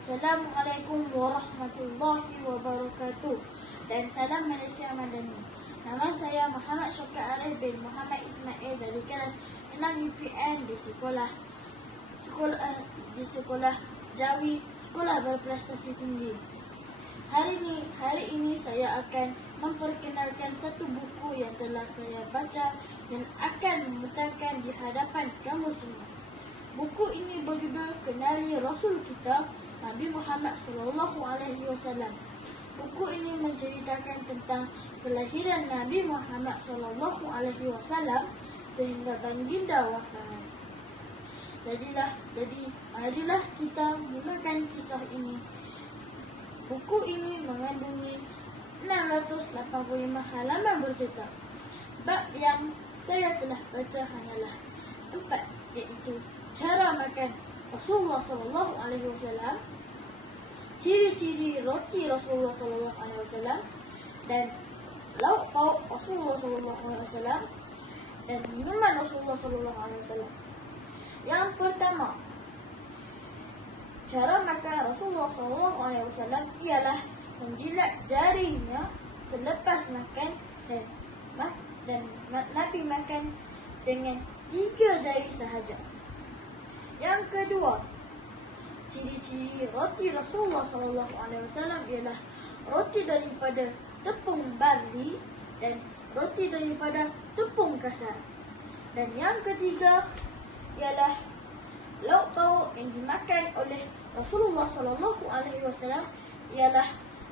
Assalamualaikum warahmatullahi wabarakatuh. Dan salam Malaysia Madani. Nama saya Muhammad Syokar Arif bin Muhammad Ismail dari kelas 6 UPN di sekolah Jawi, Sekolah Berprestasi Tinggi. Hari ini saya akan memperkenalkan satu buku yang telah saya baca dan akan membentangkan di hadapan kamu semua. Buku ini berjudul Kenali Rasul Kita, Nabi Muhammad SAW. Buku ini menceritakan tentang kelahiran Nabi Muhammad SAW sehingga baginda wafat. Jadi marilah kita mulakan kisah ini. Buku ini mengandungi 685 halaman bercetak. Bab yang saya telah baca hanyalah 4, iaitu cara makan Rasulullah SAW, ciri-ciri roti Rasulullah SAW, dan lauk pauk Rasulullah SAW, dan minuman Rasulullah SAW. Yang pertama, cara makan Rasulullah SAW ialah menjilat jarinya selepas makan dan Nabi makan dengan 3 jari sahaja. Yang kedua, ciri-ciri roti Rasulullah SAW ialah roti daripada tepung barli dan roti daripada tepung kasar. Dan yang ketiga ialah lauk pauk yang dimakan oleh Rasulullah SAW ialah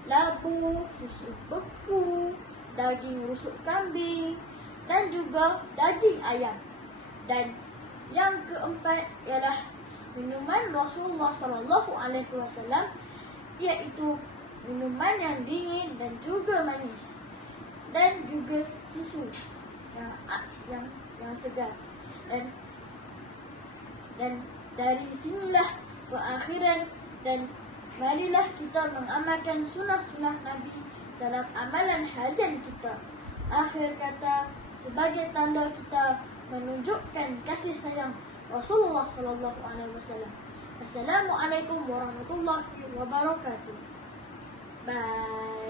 labu, susu beku, daging rusuk kambing dan juga daging ayam. Dan yang keempat ialah minuman Rasulullah SAW, iaitu minuman yang dingin dan juga manis, dan juga susu yang segar. Dan dari sinilah perakhiran, dan marilah kita mengamalkan sunnah-sunnah Nabi dalam amalan harian kita. Akhir kata, sebagai tanda kita menunjukkan kasih sayang Rasulullah SAW. Assalamualaikum warahmatullahi wabarakatuh. Bye.